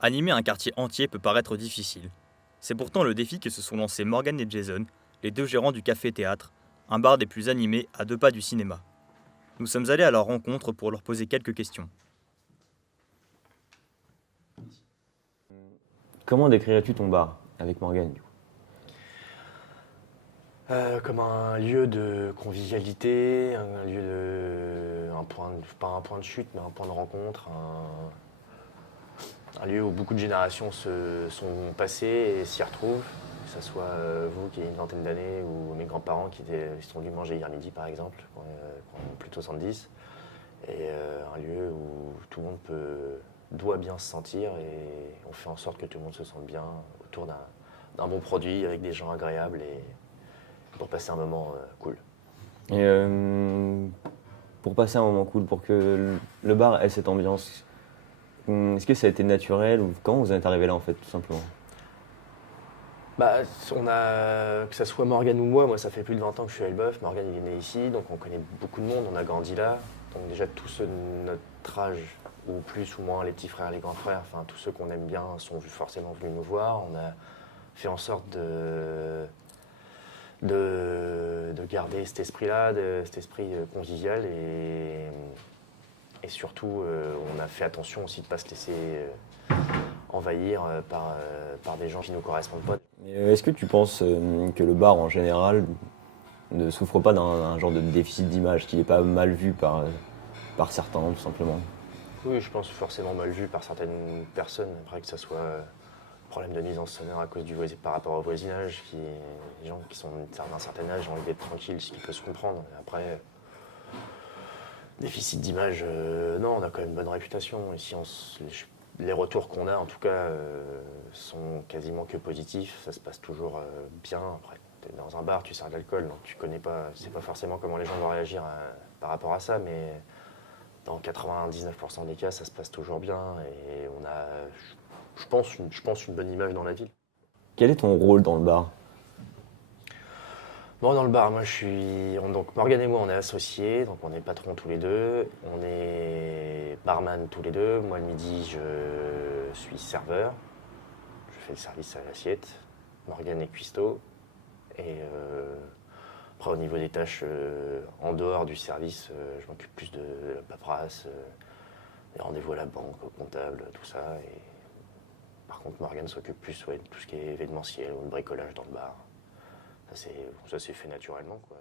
Animer un quartier entier peut paraître difficile. C'est pourtant le défi que se sont lancés Morgan et Jason, les deux gérants du Café Théâtre, un bar des plus animés à 2 pas du cinéma. Nous sommes allés à leur rencontre pour leur poser quelques questions. Comment décrirais-tu ton bar avec Morgan du coup? Comme un lieu de convivialité, un lieu pas un point de chute, mais un point de rencontre, un lieu où beaucoup de générations se sont passées et s'y retrouvent, que ce soit vous qui avez une vingtaine d'années ou mes grands-parents qui sont venus manger hier midi par exemple, qui ont plus de 70, et un lieu où tout le monde doit bien se sentir et on fait en sorte que tout le monde se sente bien autour d'un bon produit avec des gens agréables et pour passer un moment cool. Et pour passer un moment cool, pour que le bar ait cette ambiance, est-ce que ça a été naturel ou quand vous en êtes arrivé là en fait tout simplement? Bah, que ça soit Morgan ou moi ça fait plus de 20 ans que je suis à Elbeuf. Morgan il est né ici, donc on connaît beaucoup de monde, on a grandi là. Donc déjà tous ceux de notre âge, ou plus ou moins, les petits frères, les grands frères, enfin tous ceux qu'on aime bien sont forcément venus nous voir. On a fait en sorte de garder cet esprit-là, cet esprit convivial et surtout on a fait attention aussi de ne pas se laisser envahir par des gens qui ne nous correspondent pas. Est-ce que tu penses que le bar en général ne souffre pas d'un genre de déficit d'image, qui n'est pas mal vu par certains tout simplement? Oui, je pense forcément mal vu par certaines personnes, après que ça soit problème de nuisance sonore à cause par rapport au voisinage, les gens qui sont d'un certain âge ont envie d'être tranquilles, ce qui peut se comprendre. Après, déficit d'image, non, on a quand même une bonne réputation. Ici, les retours qu'on a, en tout cas, sont quasiment que positifs. Ça se passe toujours bien. Après, tu es dans un bar, tu sers de l'alcool, donc tu connais pas, c'est pas forcément comment les gens vont réagir par rapport à ça, mais dans 99% des cas, ça se passe toujours bien et on a, je pense, une bonne image dans la ville. Quel est ton rôle dans le bar? Bon, dans le bar, moi donc Morgan et moi, on est associés, donc on est patrons tous les deux. On est barman tous les deux. Moi, le midi, je suis serveur. Je fais le service à l'assiette. Morgan est cuistot. Et après, au niveau des tâches, en dehors du service, je m'occupe plus de la paperasse, des rendez-vous à la banque, au comptable, tout ça. Et par contre, Morgan s'occupe plus de tout ce qui est événementiel ou de bricolage dans le bar. Ça s'est fait naturellement, quoi.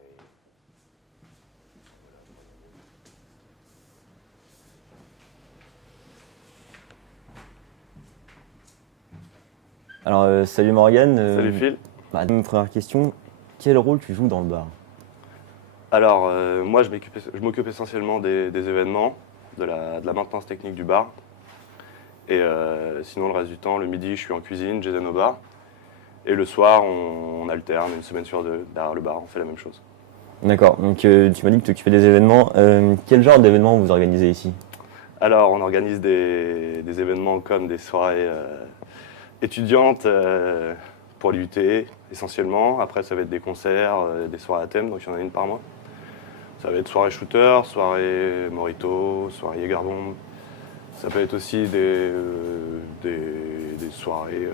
Alors salut Morgan. Salut Phil. Une première question, quel rôle tu joues dans le bar? Alors, moi, je m'occupe essentiellement des événements, de la maintenance technique du bar. Et sinon, le reste du temps, le midi, je suis en cuisine, Jason au bar. Et le soir, on alterne, une semaine sur deux, derrière le bar, on fait la même chose. D'accord, donc tu m'as dit que tu t'occupais des événements. Quel genre d'événements vous organisez ici? Alors, on organise des événements comme des soirées étudiantes pour l'UT, essentiellement. Après, ça va être des concerts, des soirées à thème, donc il y en a une par mois. Ça va être soirée shooter, soirée Morito, soirée Jägerbomb. Ça peut être aussi des soirées,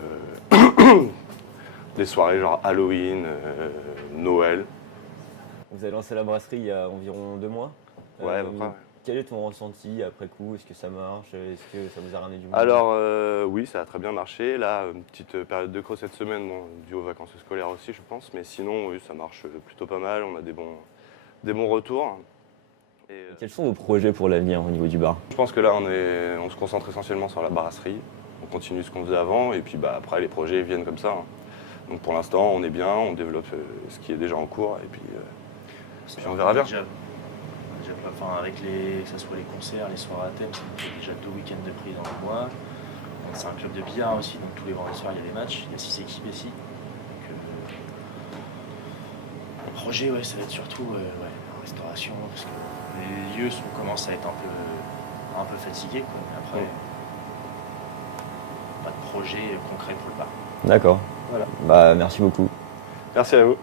des soirées genre Halloween, Noël. Vous avez lancé la brasserie il y a environ 2 mois. Ouais, à peu près. Ouais. Quel est ton ressenti après coup? Est-ce que ça marche? Est-ce que ça vous a ramené du monde? Alors oui, ça a très bien marché. Là, une petite période de creux cette semaine, bon, dû aux vacances scolaires aussi, je pense. Mais sinon, oui, ça marche plutôt pas mal. On a des bons retours. Et, Quels sont vos projets pour l'avenir au niveau du bar? je pense que là, on se concentre essentiellement sur la brasserie. On continue ce qu'on faisait avant. Et puis après, les projets viennent comme ça. Hein. Donc pour l'instant, on est bien, on développe ce qui est déjà en cours. Et puis on verra bien. Avec que ce soit les concerts, les soirées à thème, ça nous fait déjà 2 week-ends de prix dans le mois. Donc, c'est un club de billard aussi, donc tous les vendredis soirs il y a des matchs, il y a 6 équipes ici. Donc, le projet, ça va être surtout en restauration, parce que les lieux commencent à être un peu fatigués, quoi. Mais après, pas de projet concret pour le bar. D'accord. Voilà. Bah merci beaucoup. Merci à vous.